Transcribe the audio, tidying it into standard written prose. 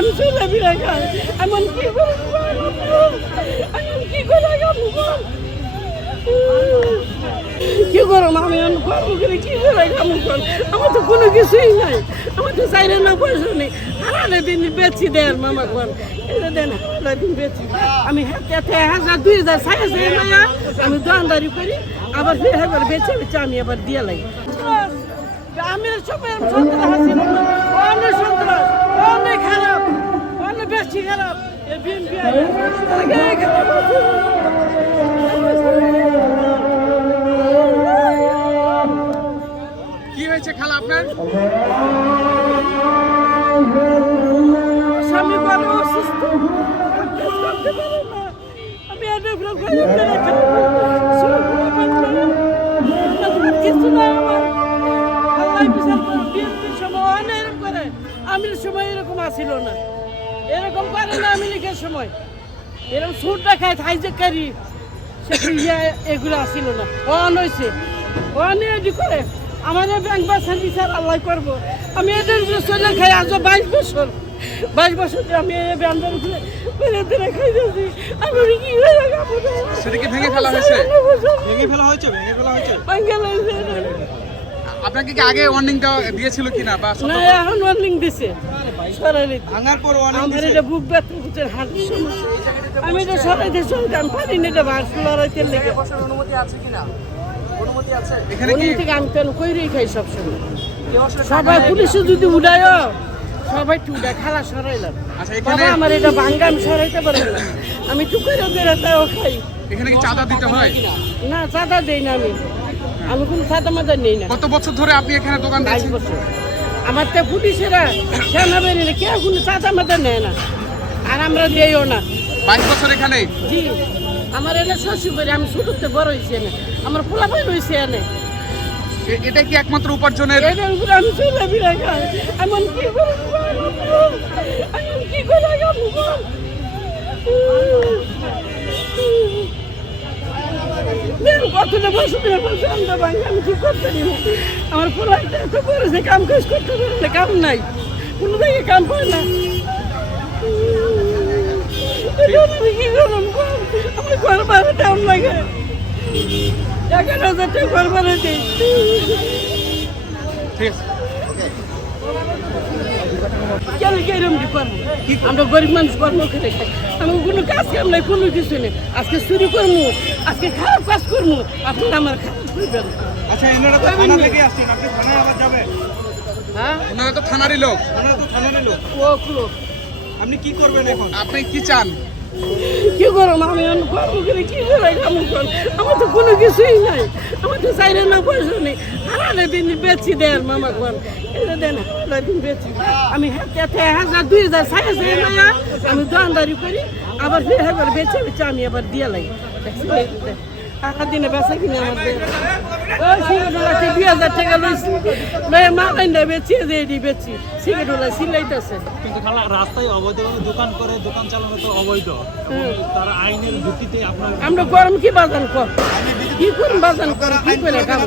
আমি চলে বিরাই খাই এমন কি কি করো আমি কর্ম করে কি করে কাম কর আমার তো কোনো কিছুই নাই আমার তো চাইলে না পয়সা নেই হারালে দিন বেচি দেয় মামা কর এটা দেন হারালে দিন বেচি আমি হাতে 1000 2000 6000 না আমি দোকানদারি করি আবার ফিরে একবার বেচে বেচে আমি আবার দিয়ে লাগি আমি সবাই সন্ত্রাস হাসিল অনেক সন্ত্রাস অনেক খারাপ অনেক বেশি খারাপ এই বিএনপি কি হয়েছে খালা আপনার? স্বামী বড় অসুস্থ করতে পারে না আমি কিছু না আমার আল্লাহ বিচার করে বিএনপির সময় অনেক করে আমির সময় এরকম আসিল না এরকম করে না আমি লিখের সময় এরকম সুর দেখায় হাইজেকারি এগুলো আসিল না অন হয়েছে অনেক করে আমাদের ব্যাংক বাসার বিচার আল্লাহ করবো আমি এদের চলে খাই আজ 22 বছর আমি এই ব্যাংকের উপরে বেড়ে খাই যাচ্ছি আমি কি সেটা কি ভেঙে ফেলা হয়েছে? ভেঙে ফেলা হয়েছে আপনাকে কি আগে ওয়ার্নিং দিয়েছিল কিনা বা না এখন ওয়ার্নিং দিছে সরাইলে ভাঙার পর ওয়ার্নিং দিছে আমার এটা বুক ব্যথা বুঝের হাঁটুর সমস্যা আমি এটা সরাইতে আমি পারি না এটা ভাঁজ লড়াইতে লেগে বসার অনুমতি আছে কিনা? অনুমতি আছে এখানে কি থেকে আমি তো কইরেই খাই সবসময় সবাই পুলিশে যদি উড়ায় সবাই উড়ায় খালা সরাইলাম আচ্ছা বাবা এখানে আমার এটা ভাঙ্গা আমি সরাইতে পারবো না আমি টুকরে তাও খাই এখানে কি চাঁদা দিতে হয়? না চাঁদা দেই না আমি কোনো চাঁদা মাদা নেই না কত বছর ধরে আপনি এখানে দোকান 22 দিয়েছেন? বছর আমার তো পুলিশেরা সেনাবাহিনীরা কেউ কোনো চাঁদা মাদা নেয় না আর আমরা দিইও না 22 বছর এখানে? জি আমার এটা শ্বশুর বাড়ি আমি ছোটতে বড় হয়েছি এনে আমার পোলাপাই রয়েছে এনে এটা কি একমাত্র উপার্জনের? এটার উপরে আমি চলে বিরাই খাই এমন কি করে কতটা বছর আমি কি করতে দিব আমার পোলাইটা এত করেছে কাম কাজ করতে পারে না কাম নাই কোনো জায়গায় কাম পায় না আমি কি করলাম আমার ঘর ভাড়া দাম লাগে 11,000 টাকা ঘর ভাড়া দিই ঠিক আছে কেন এরকম কি করবো আমরা গরিব মানুষ কর্ম করে খাই আমি কোনো কাজ কাম নাই কোনো কিছু নেই আজকে চুরি করবো আজকে খারাপ কাজ করবো আপনারা আমার খারাপ করবেন আচ্ছা এনারা তো থানা থেকে আসছেন আপনি থানায় আবার যাবেন? হ্যাঁ ওনারা তো থানারই লোক। ওনারা তো থানারই লোক ও আপনি কি করবেন এখন? আপনি কি চান? কি করো আমি কর্ম করে কি করে কাম কর আমার তো কোনো কিছুই নাই আমার তো চাইলে না পয়সা নেই হারালে দিন বেচি দেয় মামা কর এটা দেন হারালে দিন বেচি আমি হাতে 1000 2000 6000 না আমি দোকানদারি করি আবার ফিরে একবার বেচে বেচে আমি আবার দিয়ে লাগি টাকা দিনে বেচা কিনে আমার ওই সিগারেট 2000 টাকা লইছি মালাই না বেচি যে বেচি সিগারেট সিলাইতেছে কিন্তু খালা রাস্তায় অবৈধভাবে দোকান করে দোকান চালানো তো অবৈধ তারা আইনের ভিত্তিতে আপনার আমরা গরম কি বাজান কর কি করুন বাজান কর কি করে কাম